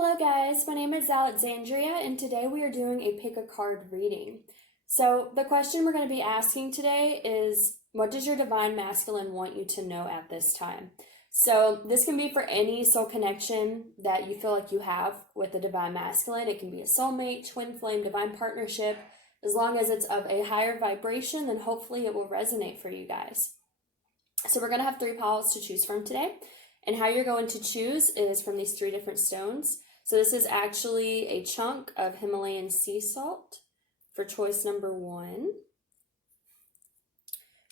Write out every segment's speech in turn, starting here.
Hello guys, my name is Alexandria and today we are doing a pick a card reading. So the question we're going to be asking today is, what does your divine masculine want you to know at this time? So this can be for any soul connection that you feel like you have with the divine masculine. It can be a soulmate, twin flame, divine partnership. As long as it's of a higher vibration, then hopefully it will resonate for you guys. So we're going to have 3 piles to choose from today. And how you're going to choose is from these 3 different stones. So this is actually a chunk of Himalayan sea salt for choice number 1.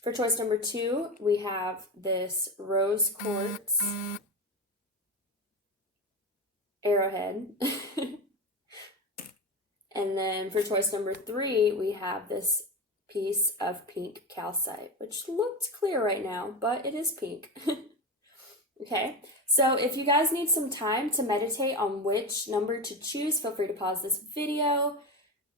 For choice number 2, we have this rose quartz arrowhead. And then for choice number 3, we have this piece of pink calcite, which looks clear right now, but it is pink. Okay, so if you guys need some time to meditate on which number to choose, feel free to pause this video.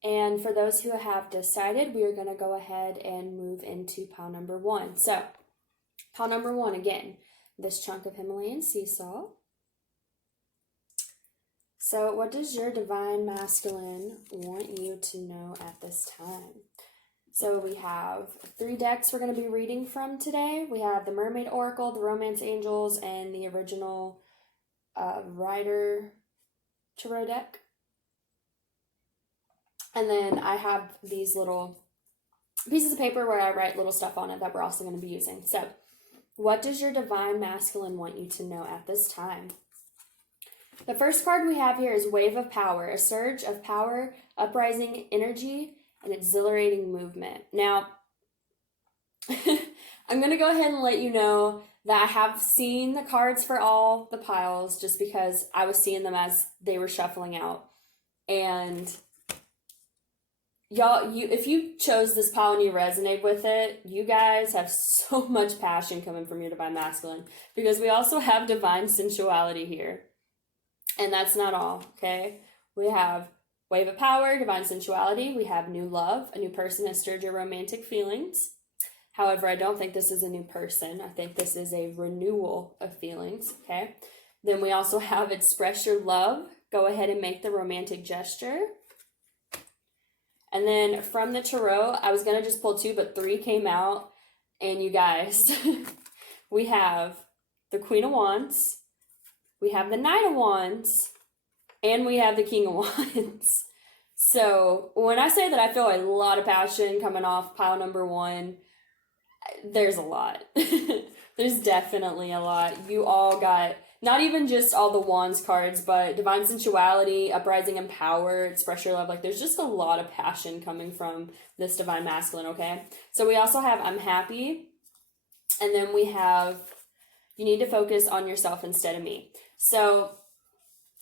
And for those who have decided, we are going to go ahead and move into pile number 1. So, pile number 1, again, this chunk of Himalayan sea salt. So, what does your divine masculine want you to know at this time? So we have 3 decks we're going to be reading from today. We have the Mermaid Oracle, the Romance Angels, and the original Rider Tarot deck. And then I have these little pieces of paper where I write little stuff on it that we're also going to be using. So, what does your divine masculine want you to know at this time? The first card we have here is Wave of Power, a surge of power, uprising energy, an exhilarating movement. Now, I'm going to go ahead and let you know that I have seen the cards for all the piles just because I was seeing them as they were shuffling out. And y'all, if you chose this pile and you resonate with it, you guys have so much passion coming from your divine masculine, because we also have divine sensuality here. And that's not all, okay? We have Wave of Power, divine sensuality. We have new love. A new person has stirred your romantic feelings. However, I don't think this is a new person. I think this is a renewal of feelings, okay? Then we also have express your love. Go ahead and make the romantic gesture. And then from the tarot, I was going to just pull 2, but 3 came out. And you guys, we have the Queen of Wands. We have the Knight of Wands. And we have the King of Wands. So when I say that I feel a lot of passion coming off pile number 1, there's a lot. There's definitely a lot. You all got not even just all the Wands cards, but divine sensuality, uprising and power, express your love. Like, there's just a lot of passion coming from this divine masculine, okay? So we also have I'm happy. And then we have you need to focus on yourself instead of me. So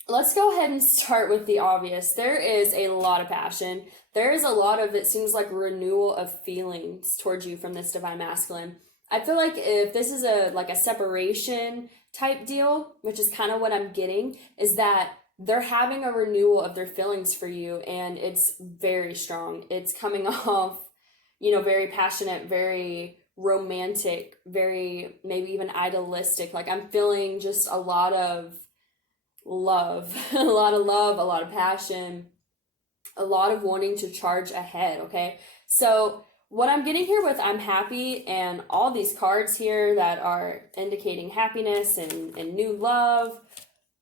let's go ahead and start with the obvious. There is a lot of passion. There is a lot of, it seems like, renewal of feelings towards you from this divine masculine. I feel like if this is a separation type deal, which is kind of what I'm getting, is that they're having a renewal of their feelings for you, and it's very strong. It's coming off, very passionate, very romantic, very maybe even idealistic. Like, I'm feeling just a lot of love, a lot of passion, a lot of wanting to charge ahead, okay? So what I'm getting here with I'm happy and all these cards here that are indicating happiness and new love,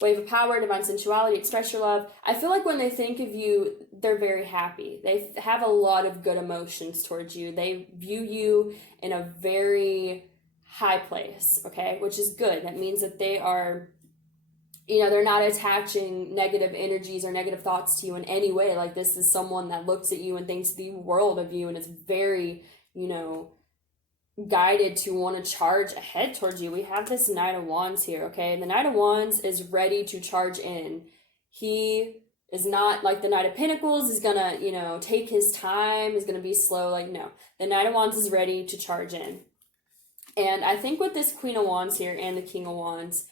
Wave of Power, divine sensuality, express your love, I feel like when they think of you, they're very happy. They have a lot of good emotions towards you. They view you in a very high place, okay? Which is good. That means that they are, they're not attaching negative energies or negative thoughts to you in any way. Like, this is someone that looks at you and thinks the world of you and is very, guided to want to charge ahead towards you. We have this Knight of Wands here, okay? The Knight of Wands is ready to charge in. He is not like the Knight of Pentacles is gonna, take his time, is gonna be slow. Like, no. The Knight of Wands is ready to charge in. And I think with this Queen of Wands here and the King of Wands,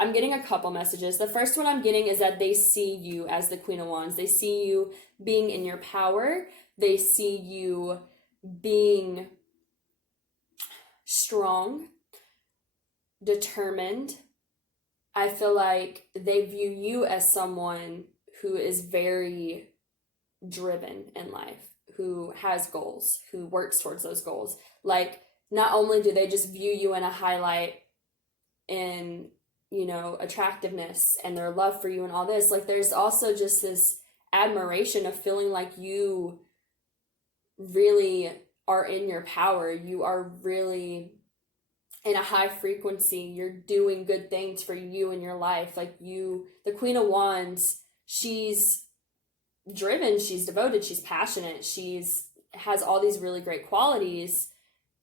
I'm getting a couple messages. The first one I'm getting is that they see you as the Queen of Wands. They see you being in your power. They see you being strong, determined, I feel like they view you as someone who is very driven in life, who has goals, who works towards those goals. Like, not only do they just view you in a highlight in, you know, attractiveness and their love for you and all this, like, there's also just this admiration of feeling like you really are in your power. You are really in a high frequency. You're doing good things for you in your life. Like, you, the Queen of Wands, she's driven, she's devoted, she's passionate, she's has all these really great qualities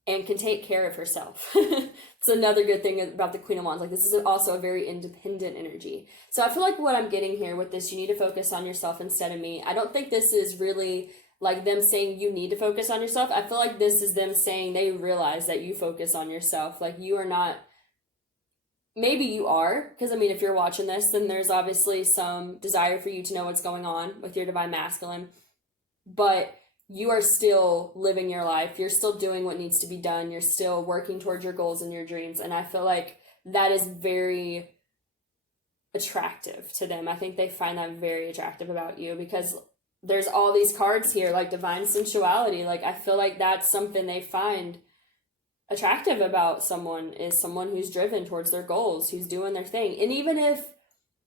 and can take care of herself. It's another good thing about the Queen of Wands. Like, this is also a very independent energy. So I feel like what I'm getting here with this, you need to focus on yourself instead of me. I don't think this is really like them saying you need to focus on yourself. I feel like this is them saying they realize that you focus on yourself. Like, you are not, maybe you are, because I mean, if you're watching this, then there's obviously some desire for you to know what's going on with your divine masculine, but you are still living your life. You're still doing what needs to be done. You're still working towards your goals and your dreams. And I feel like that is very attractive to them. I think they find that very attractive about you, because there's all these cards here, like divine sensuality. Like, I feel like that's something they find attractive about someone, is someone who's driven towards their goals, who's doing their thing. And even if,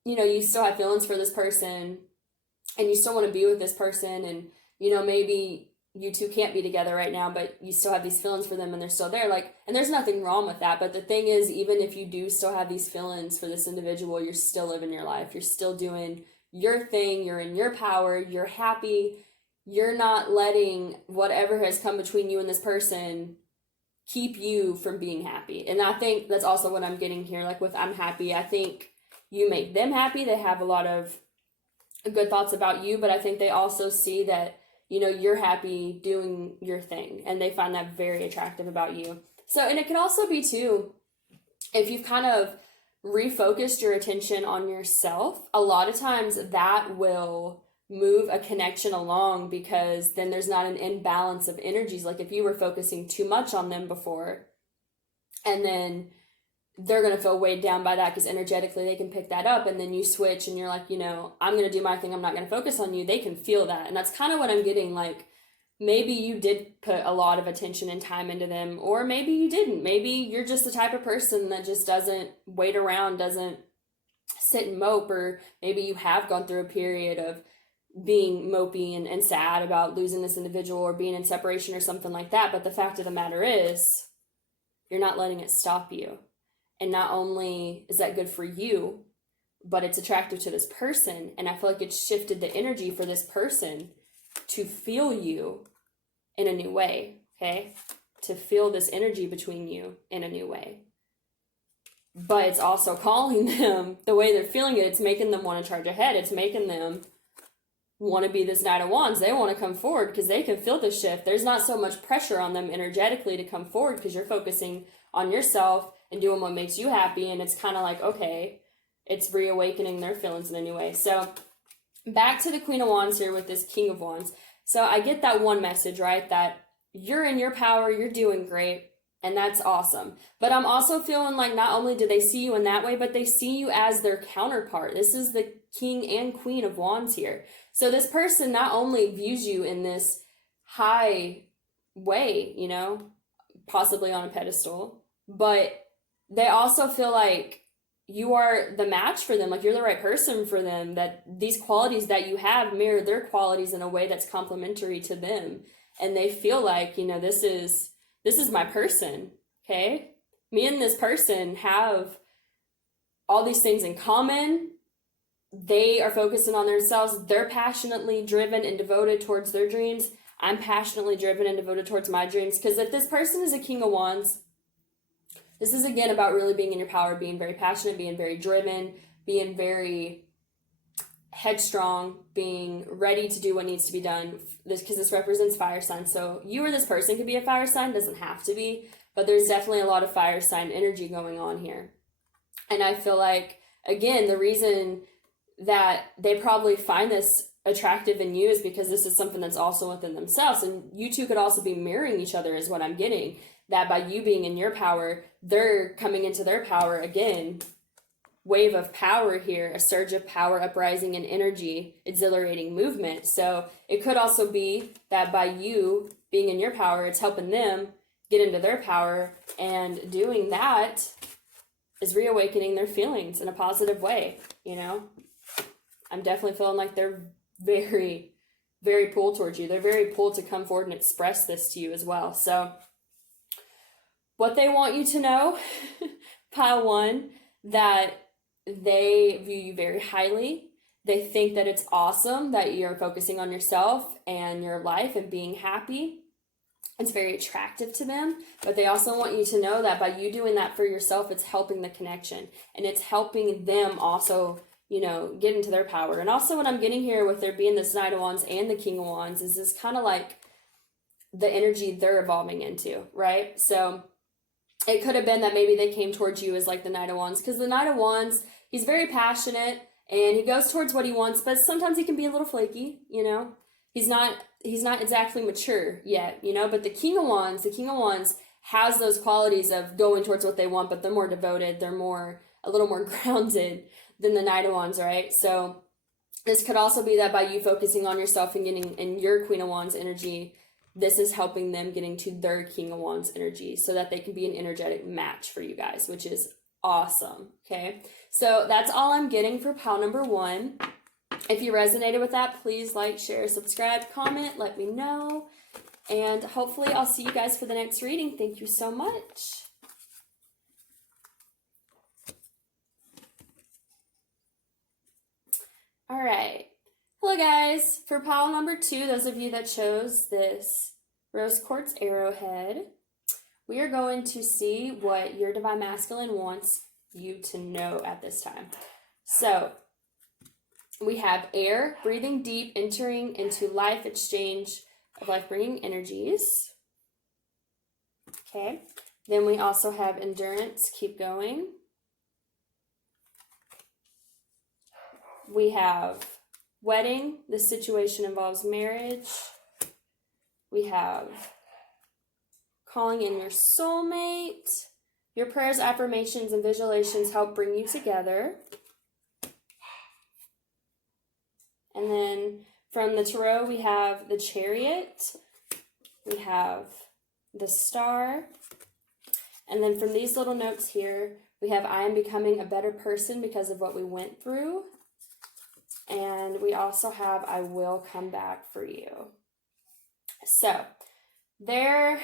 you know, you still have feelings for this person and you still want to be with this person, and, you know, maybe you two can't be together right now, but you still have these feelings for them and they're still there, like, and there's nothing wrong with that. But the thing is, even if you do still have these feelings for this individual, you're still living your life. You're still doing your thing. You're in your power. You're happy. You're not letting whatever has come between you and this person keep you from being happy. And I think that's also what I'm getting here. Like, with I'm happy, I think you make them happy. They have a lot of good thoughts about you, but I think they also see that, you know, you're happy doing your thing, and they find that very attractive about you. So, and it can also be too, if you've kind of refocused your attention on yourself, a lot of times that will move a connection along, because then there's not an imbalance of energies. Like, if you were focusing too much on them before, and then they're going to feel weighed down by that, because energetically they can pick that up, and then you switch and you're like, you know, I'm going to do my thing, I'm not going to focus on you. They can feel that. And that's kind of what I'm getting. Like, maybe you did put a lot of attention and time into them, or maybe you didn't. Maybe you're just the type of person that just doesn't wait around, doesn't sit and mope, or maybe you have gone through a period of being mopey and sad about losing this individual, or being in separation or something like that. But the fact of the matter is, you're not letting it stop you. And not only is that good for you, but it's attractive to this person. And I feel like it's shifted the energy for this person to feel you in a new way, okay? To feel this energy between you in a new way. But it's also calling them, the way they're feeling it, it's making them want to charge ahead. It's making them want to be this Knight of Wands. They want to come forward because they can feel the shift. There's not so much pressure on them energetically to come forward, because you're focusing on yourself and doing what makes you happy. And it's kind of like, okay, it's reawakening their feelings in a new way. So back to the Queen of Wands here with this King of Wands. So I get that one message, right? That you're in your power, you're doing great, and that's awesome. But I'm also feeling like not only do they see you in that way, but they see you as their counterpart. This is the King and Queen of Wands here. So this person not only views you in this high way, you know, possibly on a pedestal, but they also feel like you are the match for them. Like, you're the right person for them, that these qualities that you have mirror their qualities in a way that's complementary to them. And they feel like, you know, this is my person, okay? Me and this person have all these things in common. They are focusing on themselves. They're passionately driven and devoted towards their dreams. I'm passionately driven and devoted towards my dreams. Because if this person is a King of Wands, this is, again, about really being in your power, being very passionate, being very driven, being very headstrong, being ready to do what needs to be done. Because this represents fire signs. So you or this person could be a fire sign, doesn't have to be, but there's definitely a lot of fire sign energy going on here. And I feel like, again, the reason that they probably find this attractive in you is because this is something that's also within themselves. And you two could also be mirroring each other, is what I'm getting. That by you being in your power, they're coming into their power again wave of power here, a surge of power, uprising and energy, exhilarating movement. So it could also be that by you being in your power, it's helping them get into their power, and doing that is reawakening their feelings in a positive way, you know? I'm definitely feeling like they're very, very pulled towards you. They're very pulled to come forward and express this to you as well. So what they want you to know, pile one, that they view you very highly. They think that it's awesome that you're focusing on yourself and your life and being happy. It's very attractive to them, but they also want you to know that by you doing that for yourself, it's helping the connection, and it's helping them also, you know, get into their power. And also what I'm getting here with there being this Knight of Wands and the King of Wands is this kind of like the energy they're evolving into, right? So it could have been that maybe they came towards you as like the Knight of Wands, because the Knight of Wands, he's very passionate and he goes towards what he wants, but sometimes he can be a little flaky, you know? He's not exactly mature yet, you know? But the King of Wands has those qualities of going towards what they want, but they're more devoted, they're a little more grounded than the Knight of Wands, right? So this could also be that by you focusing on yourself and getting in your Queen of Wands energy, this is helping them getting to their King of Wands energy so that they can be an energetic match for you guys, which is awesome, okay? So that's all I'm getting for pile number one. If you resonated with that, please like, share, subscribe, comment, let me know. And hopefully I'll see you guys for the next reading. Thank you so much. All right. Hello, guys. For pile number two, those of you that chose this rose quartz arrowhead, we are going to see what your Divine Masculine wants you to know at this time. So we have air, breathing deep, entering into life exchange of life-bringing energies. Okay. Then we also have endurance, keep going. We have wedding, this situation involves marriage. We have calling in your soulmate. Your prayers, affirmations, and visualizations help bring you together. And then from the Tarot, we have the Chariot. We have the Star. And then from these little notes here, we have I am becoming a better person because of what we went through. And we also have I will come back for you. So there,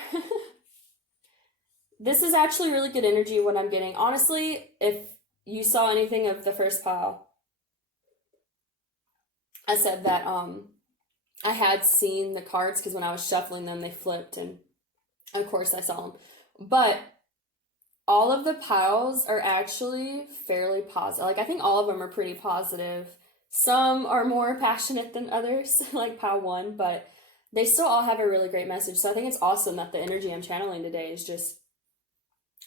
this is actually really good energy, what I'm getting. Honestly, if you saw anything of the first pile, I said that I had seen the cards because when I was shuffling them, they flipped, and of course I saw them. But all of the piles are actually fairly positive. Like, I think all of them are pretty positive. Some are more passionate than others, like pile one, but they still all have a really great message. So I think it's awesome that the energy I'm channeling today is just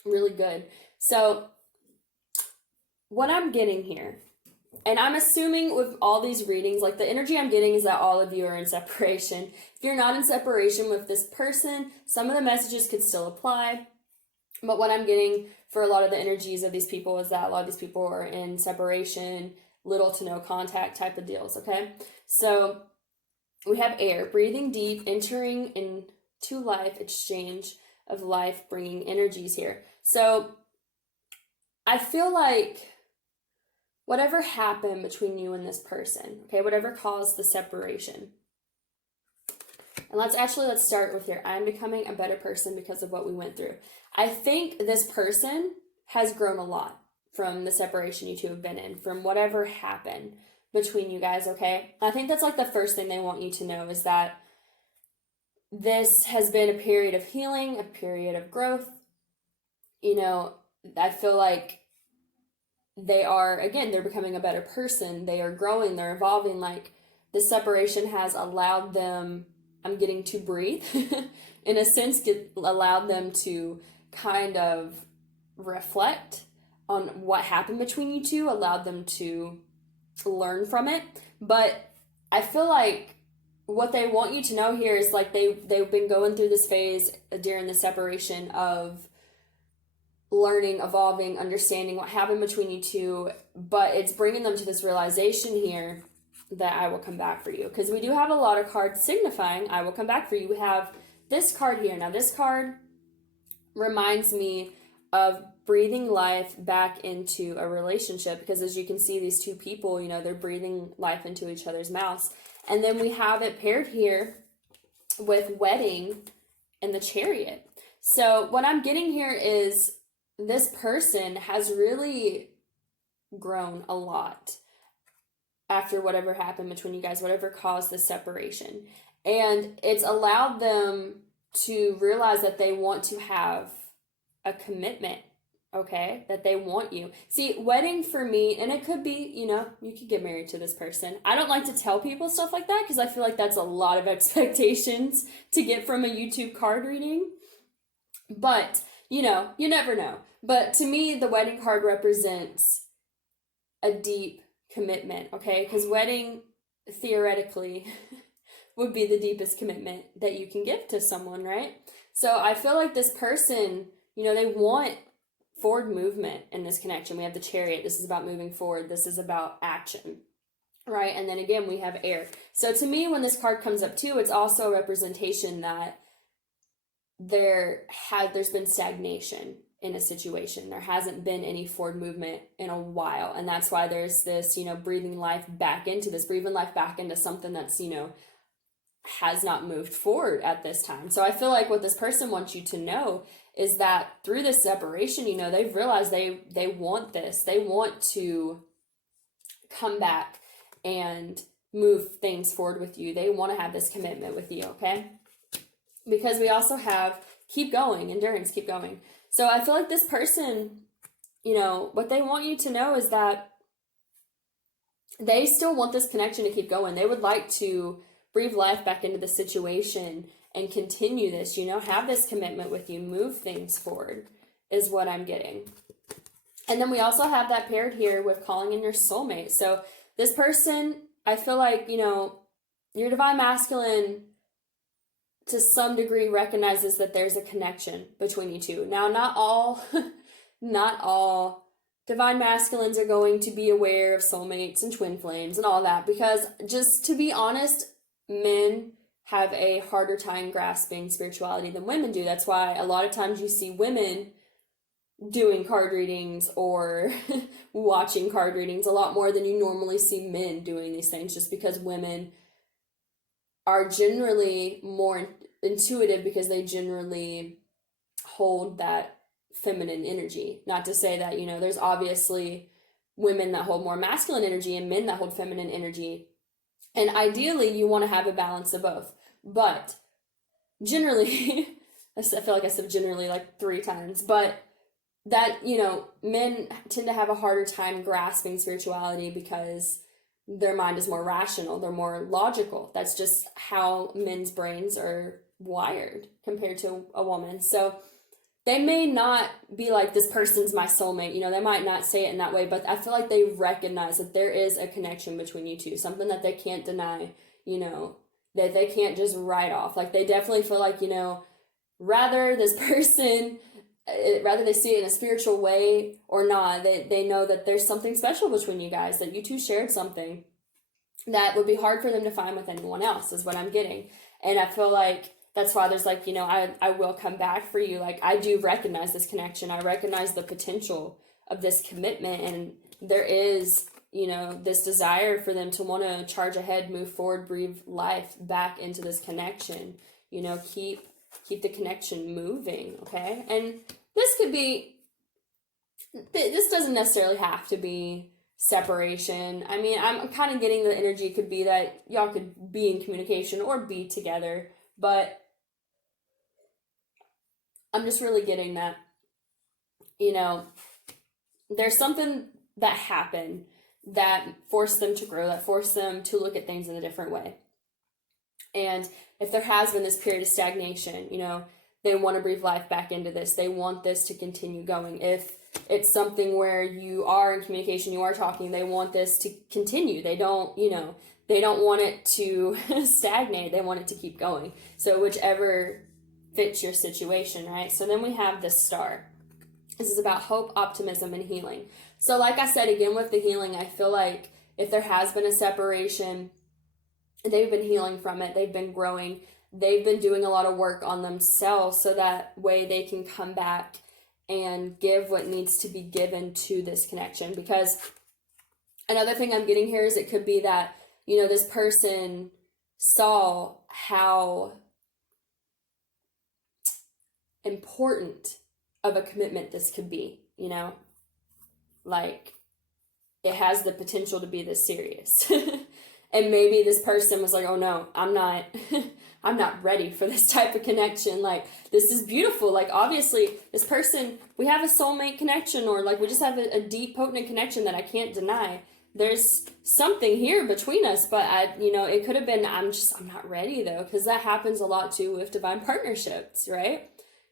really good. So what I'm getting here, and I'm assuming with all these readings, like the energy I'm getting is that all of you are in separation. If you're not in separation with this person, some of the messages could still apply. But what I'm getting for a lot of the energies of these people is that a lot of these people are in separation, little to no contact type of deals, okay? So we have air, breathing deep, entering into life, exchange of life-bringing energies here. So I feel like whatever happened between you and this person, okay, whatever caused the separation. And let's start with here. I'm becoming a better person because of what we went through. I think this person has grown a lot from the separation you two have been in, from whatever happened between you guys, okay? I think that's like the first thing they want you to know is that this has been a period of healing, a period of growth. You know, I feel like they're becoming a better person. They are growing, they're evolving. Like, the separation has allowed them, I'm getting to breathe, in a sense, allowed them to kind of reflect on what happened between you two, allowed them to learn from it. But I feel like what they want you to know here is like they've been going through this phase during the separation of learning, evolving, understanding what happened between you two, but it's bringing them to this realization here that I will come back for you. Because we do have a lot of cards signifying I will come back for you. We have this card here. Now, this card reminds me of breathing life back into a relationship, because as you can see, these two people, you know, they're breathing life into each other's mouths. And then we have it paired here with wedding and the Chariot. So what I'm getting here is this person has really grown a lot after whatever happened between you guys, whatever caused the separation. And it's allowed them to realize that they want to have a commitment, okay? That they want you. See, wedding for me, and it could be, you know, you could get married to this person. I don't like to tell people stuff like that because I feel like that's a lot of expectations to get from a YouTube card reading. But, you know, you never know. But to me, the wedding card represents a deep commitment, okay? Because wedding, theoretically, would be the deepest commitment that you can give to someone, right? So I feel like this person, you know, they want forward movement in this connection. We have the Chariot. This is about moving forward. This is about action, right? And then again, we have air. So to me, when this card comes up too, it's also a representation that there's been stagnation in a situation. There hasn't been any forward movement in a while. And that's why there's this, you know, breathing life back into something that's, you know, has not moved forward at this time. So I feel like what this person wants you to know is that through this separation, you know, they've realized they want this. They want to come back and move things forward with you. They want to have this commitment with you, okay? Because we also have keep going, endurance, keep going. So I feel like this person, you know, what they want you to know is that they still want this connection to keep going. They would like to breathe life back into the situation and continue this, you know, have this commitment with you, move things forward is what I'm getting. And then we also have that paired here with calling in your soulmate. So this person, I feel like, you know, your divine masculine to some degree recognizes that there's a connection between you two. Now, not all divine masculines are going to be aware of soulmates and twin flames and all that, because just to be honest, men have a harder time grasping spirituality than women do. That's why a lot of times you see women doing card readings or watching card readings a lot more than you normally see men doing these things, just because women are generally more intuitive because they generally hold that feminine energy. Not to say that, you know, there's obviously women that hold more masculine energy and men that hold feminine energy. And ideally, you want to have a balance of both. But generally, I feel like I said generally like 3 times, but that, you know, men tend to have a harder time grasping spirituality because their mind is more rational. They're more logical. That's just how men's brains are wired compared to a woman. So they may not be like, this person's my soulmate. You know, they might not say it in that way, but I feel like they recognize that there is a connection between you two, something that they can't deny, you know, that they can't just write off. Like, they definitely feel like, you know, rather this person, rather they see it in a spiritual way or not, they know that there's something special between you guys, that you two shared something that would be hard for them to find with anyone else, is what I'm getting. And I feel like that's why there's like, you know, I will come back for you. Like, I do recognize this connection. I recognize the potential of this commitment. And there is, you know, this desire for them to want to charge ahead, move forward, breathe life back into this connection. You know, keep the connection moving, okay? And this doesn't necessarily have to be separation. I mean, I'm kind of getting the energy could be that y'all could be in communication or be together, but I'm just really getting that, you know, there's something that happened that forced them to grow, that forced them to look at things in a different way. And if there has been this period of stagnation, you know, they want to breathe life back into this. They want this to continue going. If it's something where you are in communication, you are talking, they want this to continue. They don't, you know, they don't want it to stagnate. They want it to keep going. So whichever fits your situation, right? So then we have this star. This is about hope, optimism, and healing. So like I said, again, with the healing, I feel like if there has been a separation, they've been healing from it, they've been growing, they've been doing a lot of work on themselves so that way they can come back and give what needs to be given to this connection. Because another thing I'm getting here is it could be that, you know, this person saw how important of a commitment this could be, you know, like it has the potential to be this serious. And maybe this person was like, oh no, I'm not ready for this type of connection. Like, this is beautiful. Like, obviously this person, we have a soulmate connection, or like we just have a deep, potent connection that I can't deny. There's something here between us, but it could have been, I'm not ready though. Cause that happens a lot too with divine partnerships, right?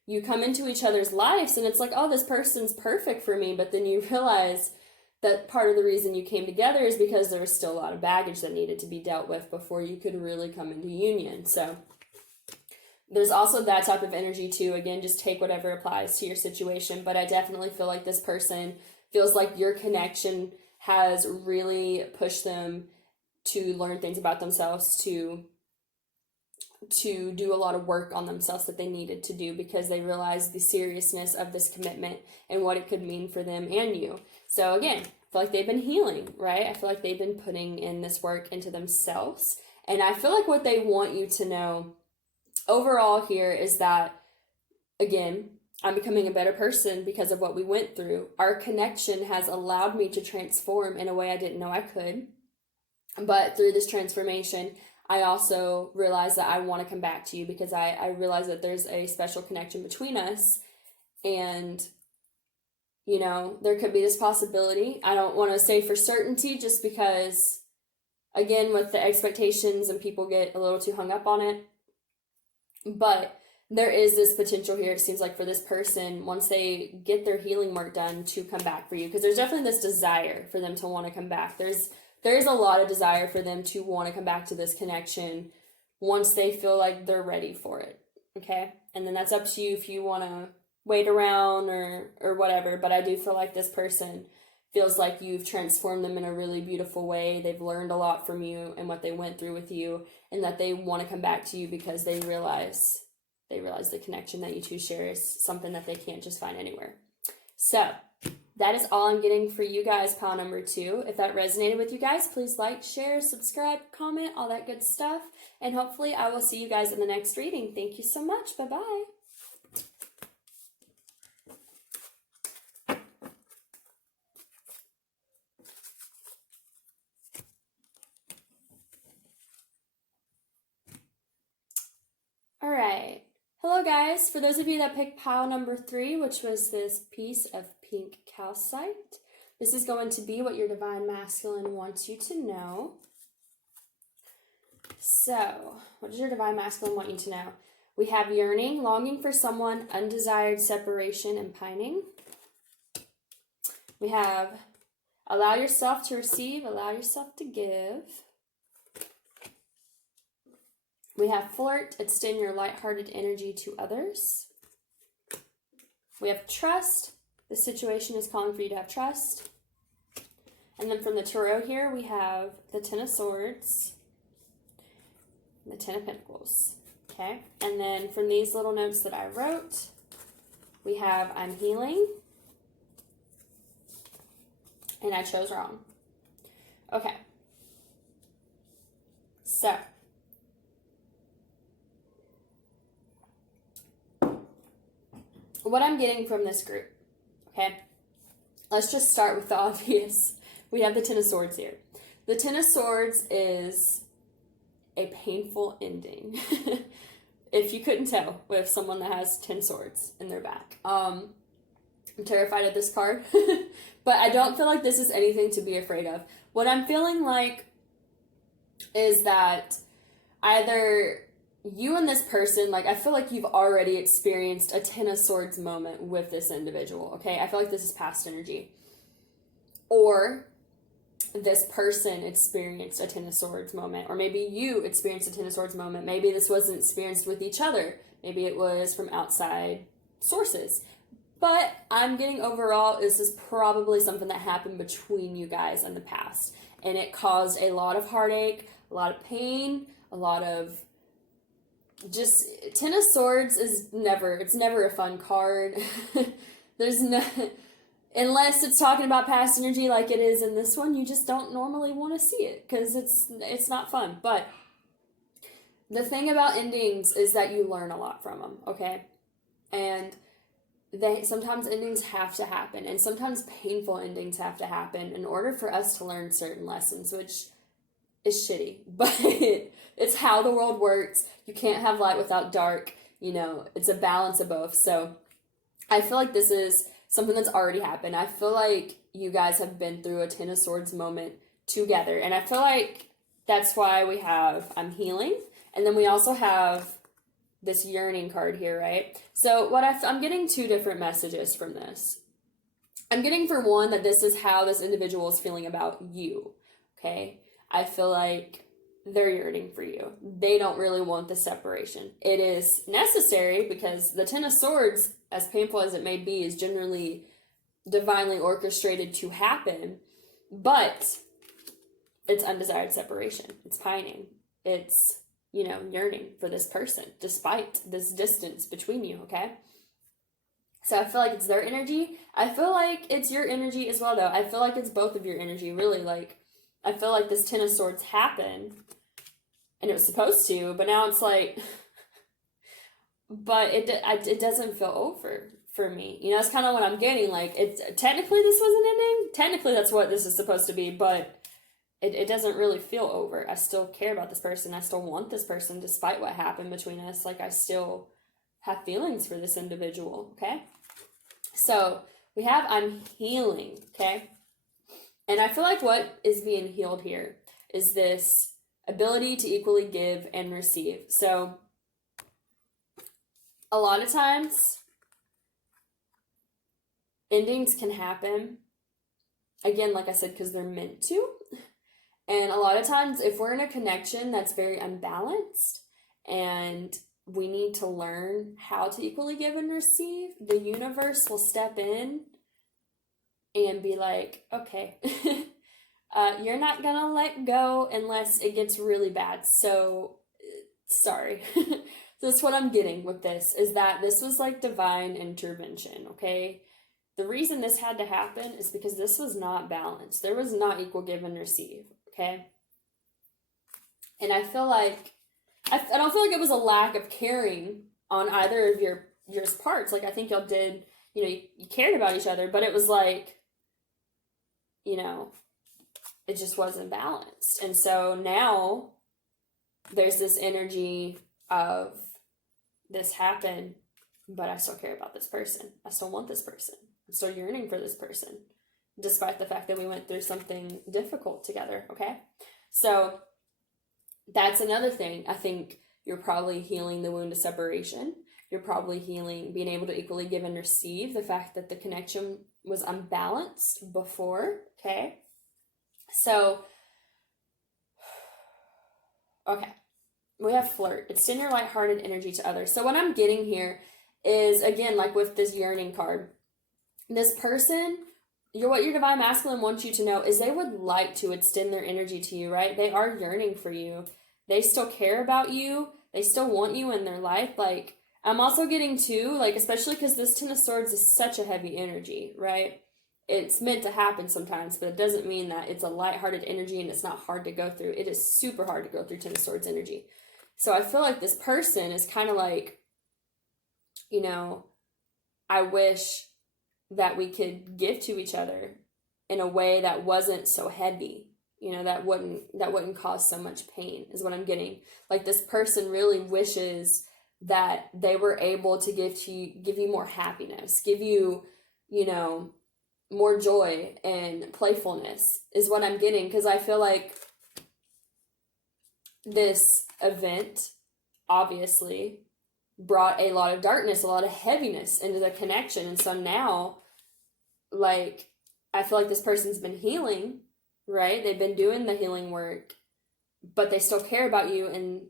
You come into each other's lives and it's like, oh, this person's perfect for me. But then you realize that part of the reason you came together is because there was still a lot of baggage that needed to be dealt with before you could really come into union. So there's also that type of energy too. Again, just take whatever applies to your situation. But I definitely feel like this person feels like your connection has really pushed them to learn things about themselves, to do a lot of work on themselves that they needed to do, because they realized the seriousness of this commitment and what it could mean for them and you. So again, I feel like they've been healing, right? I feel like they've been putting in this work into themselves. And I feel like what they want you to know overall here is that, again, I'm becoming a better person because of what we went through. Our connection has allowed me to transform in a way I didn't know I could. But through this transformation, I also realized that I want to come back to you because I realize that there's a special connection between us. And, you know, there could be this possibility. I don't want to say for certainty just because, again, with the expectations and people get a little too hung up on it. But there is this potential here, it seems like, for this person, once they get their healing work done, to come back for you. Because there's definitely this desire for them to want to come back. There's a lot of desire for them to want to come back to this connection once they feel like they're ready for it, okay? And then that's up to you if you want to wait around or whatever, but I do feel like this person feels like you've transformed them in a really beautiful way. They've learned a lot from you and what they went through with you, and that they want to come back to you because they realize the connection that you two share is something that they can't just find anywhere. So that is all I'm getting for you guys, pile number 2. If that resonated with you guys, please like, share, subscribe, comment, all that good stuff. And hopefully I will see you guys in the next reading. Thank you so much. Bye-bye. All right. Hello, guys. For those of you that picked pile number 3, which was this piece of pink calcite, this is going to be what your divine masculine wants you to know. So, what does your divine masculine want you to know? We have yearning, longing for someone, undesired separation, and pining. We have allow yourself to receive, allow yourself to give. We have flirt, extend your lighthearted energy to others. We have trust. The situation is calling for you to have trust. And then from the tarot here, we have the Ten of Swords, and the Ten of Pentacles. Okay? And then from these little notes that I wrote, we have I'm healing, and I chose wrong. Okay. So, what I'm getting from this group, okay? Let's just start with the obvious. We have the Ten of Swords here. The Ten of Swords is a painful ending. If you couldn't tell, with someone that has 10 swords in their back. I'm terrified of this card. But I don't feel like this is anything to be afraid of. What I'm feeling like is that either you and this person, like, I feel like you've already experienced a Ten of Swords moment with this individual, okay? I feel like this is past energy. Or this person experienced a Ten of Swords moment. Or maybe you experienced a Ten of Swords moment. Maybe this wasn't experienced with each other. Maybe it was from outside sources. But I'm getting overall, this is probably something that happened between you guys in the past. And it caused a lot of heartache, a lot of pain, a lot of just, Ten of Swords is never, it's never a fun card. There's no, unless it's talking about past energy like it is in this one, you just don't normally want to see it because it's not fun. But the thing about endings is that you learn a lot from them, okay? And sometimes endings have to happen, and sometimes painful endings have to happen in order for us to learn certain lessons, which is shitty, but it's how the world works. You can't have light without dark, it's a balance of both. So I feel like this is something that's already happened. I feel like you guys have been through a Ten of Swords moment together, and I feel like that's why we have I'm healing, and then we also have this yearning card here, right? So what I'm getting two different messages from this. I'm getting, for one, that this is how this individual is feeling about you, okay? I feel like they're yearning for you. They don't really want the separation. It is necessary because the Ten of Swords, as painful as it may be, is generally divinely orchestrated to happen, but it's undesired separation. It's pining. It's, yearning for this person despite this distance between you, okay? So I feel like it's their energy. I feel like it's your energy as well, though. I feel like it's both of your energy, really. Like, I feel like this Ten of Swords happened, and it was supposed to, but now it's like, but it doesn't feel over for me. It's kind of what I'm getting. Like, it's technically this was an ending. Technically that's what this is supposed to be, but it doesn't really feel over. I still care about this person. I still want this person despite what happened between us. Like, I still have feelings for this individual, okay? So we have I'm healing, okay? And I feel like what is being healed here is this ability to equally give and receive. So a lot of times endings can happen, again, like I said, because they're meant to. And a lot of times if we're in a connection that's very unbalanced and we need to learn how to equally give and receive, the universe will step in and be like, okay, you're not gonna let go unless it gets really bad. So, sorry. That's what I'm getting with this, is that this was like divine intervention, okay? The reason this had to happen is because this was not balanced. There was not equal give and receive, okay? And I feel like, I don't feel like it was a lack of caring on either of your parts. Like, I think y'all did, you cared about each other, but it was like, it just wasn't balanced. And so now there's this energy of this happened, but I still care about this person. I still want this person. I'm still yearning for this person, despite the fact that we went through something difficult together, okay? So that's another thing. I think you're probably healing the wound of separation. You're probably healing, being able to equally give and receive the fact that the connection was unbalanced before, okay? So, okay, we have flirt. Extend your lighthearted energy to others. So what I'm getting here is, again, like with this yearning card, this person, what your divine masculine wants you to know is they would like to extend their energy to you, right? They are yearning for you. They still care about you. They still want you in their life. Like, I'm also getting too, like, especially because this Ten of Swords is such a heavy energy, right? It's meant to happen sometimes, but it doesn't mean that it's a lighthearted energy and it's not hard to go through. It is super hard to go through Ten of Swords energy. So I feel like this person is kind of like, I wish that we could give to each other in a way that wasn't so heavy, that wouldn't cause so much pain, is what I'm getting. Like, this person really wishes that they were able to give you more happiness, give you, more joy and playfulness, is what I'm getting. Because I feel like this event obviously brought a lot of darkness, a lot of heaviness into the connection. And so now, like, I feel like this person's been healing, right? They've been doing the healing work, but they still care about you, and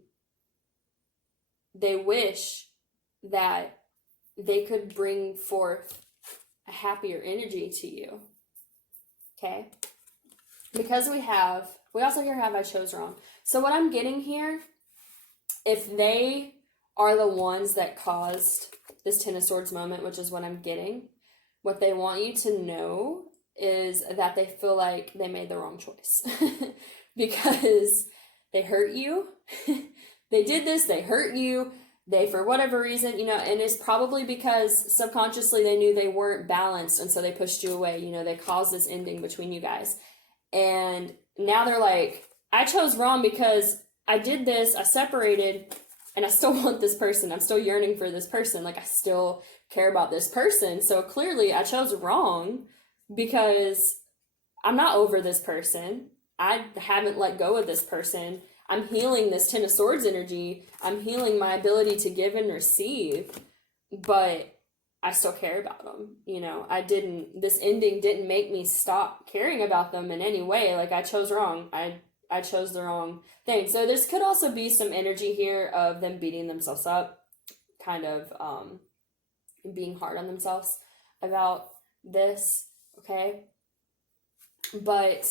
they wish that they could bring forth a happier energy to you. Okay? Because we also here have I chose wrong. So what I'm getting here, if they are the ones that caused this Ten of Swords moment, which is what I'm getting, what they want you to know is that they feel like they made the wrong choice. Because they hurt you. They did this, they hurt you. They, for whatever reason, and it's probably because subconsciously they knew they weren't balanced, and so they pushed you away. They caused this ending between you guys. And now they're like, I chose wrong because I did this, I separated, and I still want this person. I'm still yearning for this person. Like, I still care about this person. So clearly I chose wrong because I'm not over this person. I haven't let go of this person. I'm healing this Ten of Swords energy. I'm healing my ability to give and receive, but I still care about them. This ending didn't make me stop caring about them in any way. Like, I chose wrong. I chose the wrong thing. So this could also be some energy here of them beating themselves up, kind of being hard on themselves about this, okay? But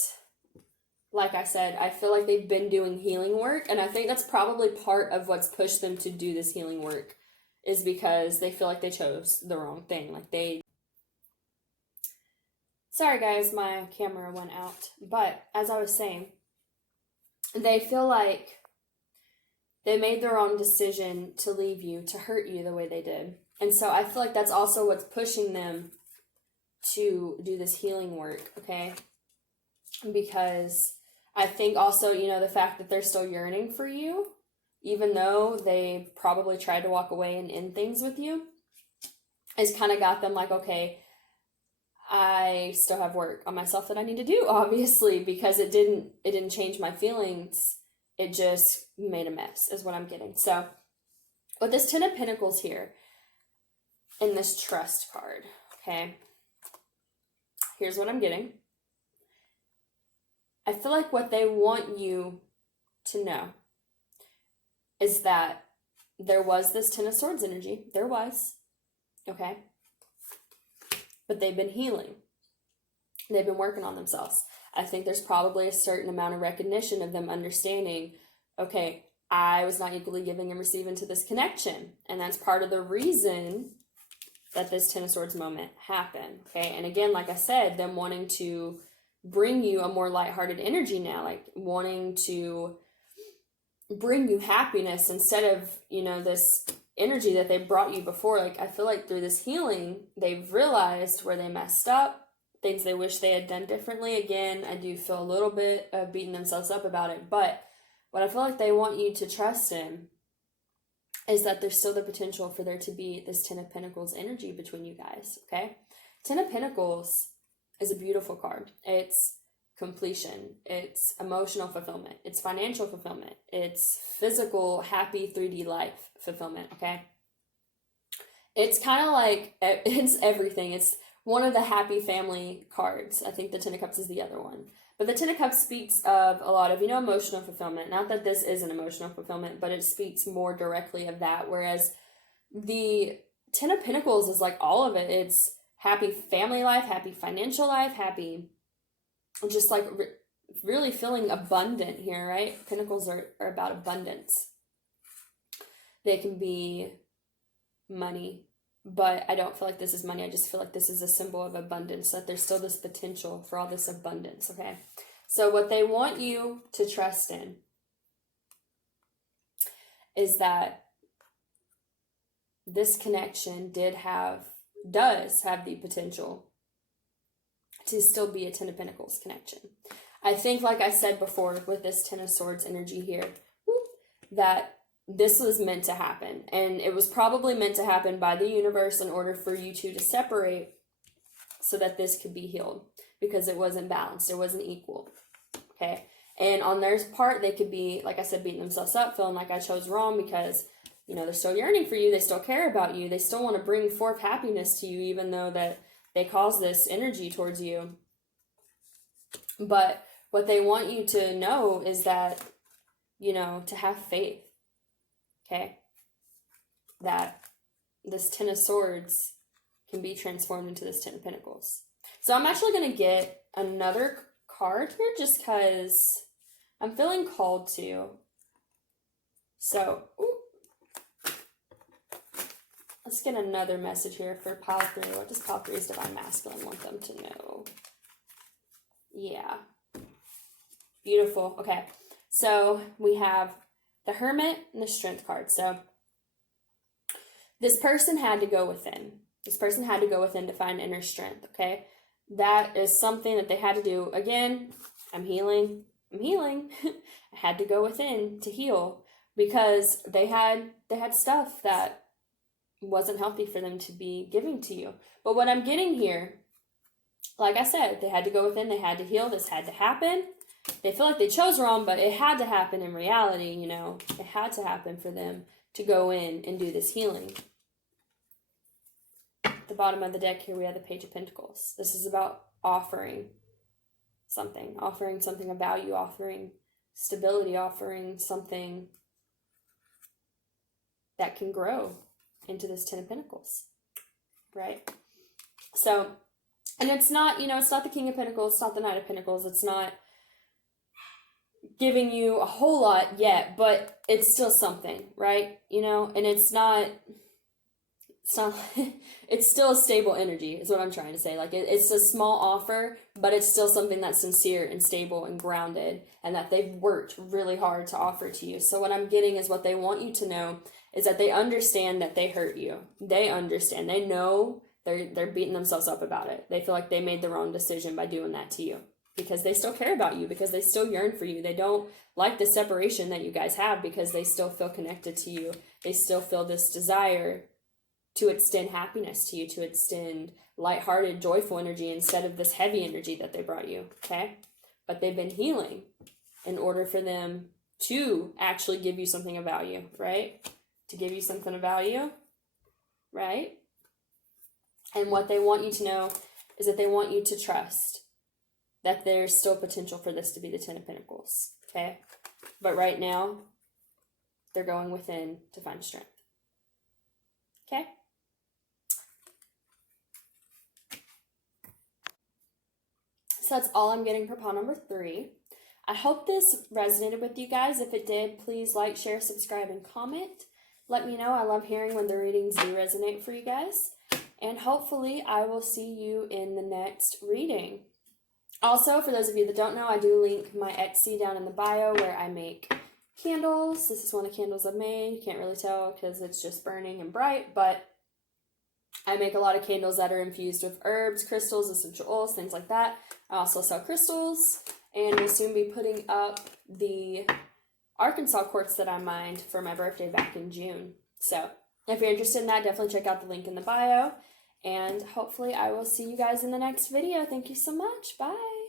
like I said, I feel like they've been doing healing work, and I think that's probably part of what's pushed them to do this healing work, is because they feel like they chose the wrong thing. Sorry guys, my camera went out. But as I was saying, they feel like they made the wrong decision to leave you, to hurt you the way they did. And so I feel like that's also what's pushing them to do this healing work, okay? Because I think also, the fact that they're still yearning for you, even though they probably tried to walk away and end things with you, has kind of got them like, okay, I still have work on myself that I need to do, obviously, because it didn't change my feelings. It just made a mess, is what I'm getting. So with this Ten of Pentacles here, in this Trust card, okay, here's what I'm getting. I feel like what they want you to know is that there was this Ten of Swords energy. There was. Okay? But they've been healing. They've been working on themselves. I think there's probably a certain amount of recognition of them understanding, okay, I was not equally giving and receiving to this connection. And that's part of the reason that this Ten of Swords moment happened. Okay? And again, like I said, them wanting to bring you a more lighthearted energy now, like wanting to bring you happiness instead of, this energy that they brought you before. Like, I feel like through this healing, they've realized where they messed up, things they wish they had done differently. Again, I do feel a little bit of beating themselves up about it, but what I feel like they want you to trust in is that there's still the potential for there to be this Ten of Pentacles energy between you guys, okay? Ten of Pentacles is a beautiful card. It's completion. It's emotional fulfillment. It's financial fulfillment. It's physical, happy 3D life fulfillment, okay? It's kind of like, it's everything. It's one of the happy family cards. I think the Ten of Cups is the other one. But the Ten of Cups speaks of a lot of, emotional fulfillment. Not that this is an emotional fulfillment, but it speaks more directly of that. Whereas the Ten of Pentacles is like all of it. It's happy family life, happy financial life, happy, just like really feeling abundant here, right? Pentacles are about abundance. They can be money, but I don't feel like this is money. I just feel like this is a symbol of abundance, that there's still this potential for all this abundance, okay? So what they want you to trust in is that this connection does have the potential to still be a Ten of Pentacles connection. I think, like I said before, with this Ten of Swords energy here, that this was meant to happen. And it was probably meant to happen by the universe in order for you two to separate so that this could be healed. Because it wasn't balanced. It wasn't equal. Okay? And on their part, they could be, like I said, beating themselves up, feeling like I chose wrong because, they're still yearning for you. They still care about you. They still want to bring forth happiness to you, even though that they cause this energy towards you. But what they want you to know is that, to have faith. Okay? That this Ten of Swords can be transformed into this Ten of Pentacles. So I'm actually going to get another card here just because I'm feeling called to. So, let's get another message here for pile 3. What does pile 3's Divine Masculine want them to know? Yeah. Beautiful. Okay. So we have the Hermit and the Strength card. So this person had to go within. This person had to go within to find inner strength, okay? That is something that they had to do. Again, I'm healing. I had to go within to heal because they had stuff that wasn't healthy for them to be giving to you. But what I'm getting here, like I said, they had to go within, they had to heal, this had to happen. They feel like they chose wrong, but it had to happen in reality, you know. It had to happen for them to go in and do this healing. At the bottom of the deck here, we have the Page of Pentacles. This is about offering something of value, offering stability, offering something that can grow into this Ten of Pentacles, right? So, and it's not, you know, it's not the King of Pentacles, it's not the Knight of Pentacles, it's not giving you a whole lot yet, but it's still something, right? You know, and it's not, it's still a stable energy is what I'm trying to say. Like it's a small offer, but it's still something that's sincere and stable and grounded and that they've worked really hard to offer to you. So what I'm getting is what they want you to know is that they understand that they hurt you. They understand. They know they're beating themselves up about it. They feel like they made the wrong decision by doing that to you because they still care about you, because they still yearn for you. They don't like the separation that you guys have because they still feel connected to you. They still feel this desire to extend happiness to you, to extend lighthearted, joyful energy instead of this heavy energy that they brought you, okay? But they've been healing in order for them to actually give you something of value, right? To give you something of value, right? And what they want you to know is that they want you to trust that there's still potential for this to be the Ten of Pentacles, okay? But right now, they're going within to find strength, okay? So that's all I'm getting for pile number 3. I hope this resonated with you guys. If it did, please like, share, subscribe, and comment. Let me know. I love hearing when the readings do resonate for you guys. And hopefully I will see you in the next reading. Also, for those of you that don't know, I do link my Etsy down in the bio where I make candles. This is one of the candles I've made. You can't really tell because it's just burning and bright, but I make a lot of candles that are infused with herbs, crystals, essential oils, things like that. I also sell crystals, and we'll soon be putting up the Arkansas quartz that I mined for my birthday back in June. So if you're interested in that, definitely check out the link in the bio, and hopefully I will see you guys in the next video. Thank you so much. Bye.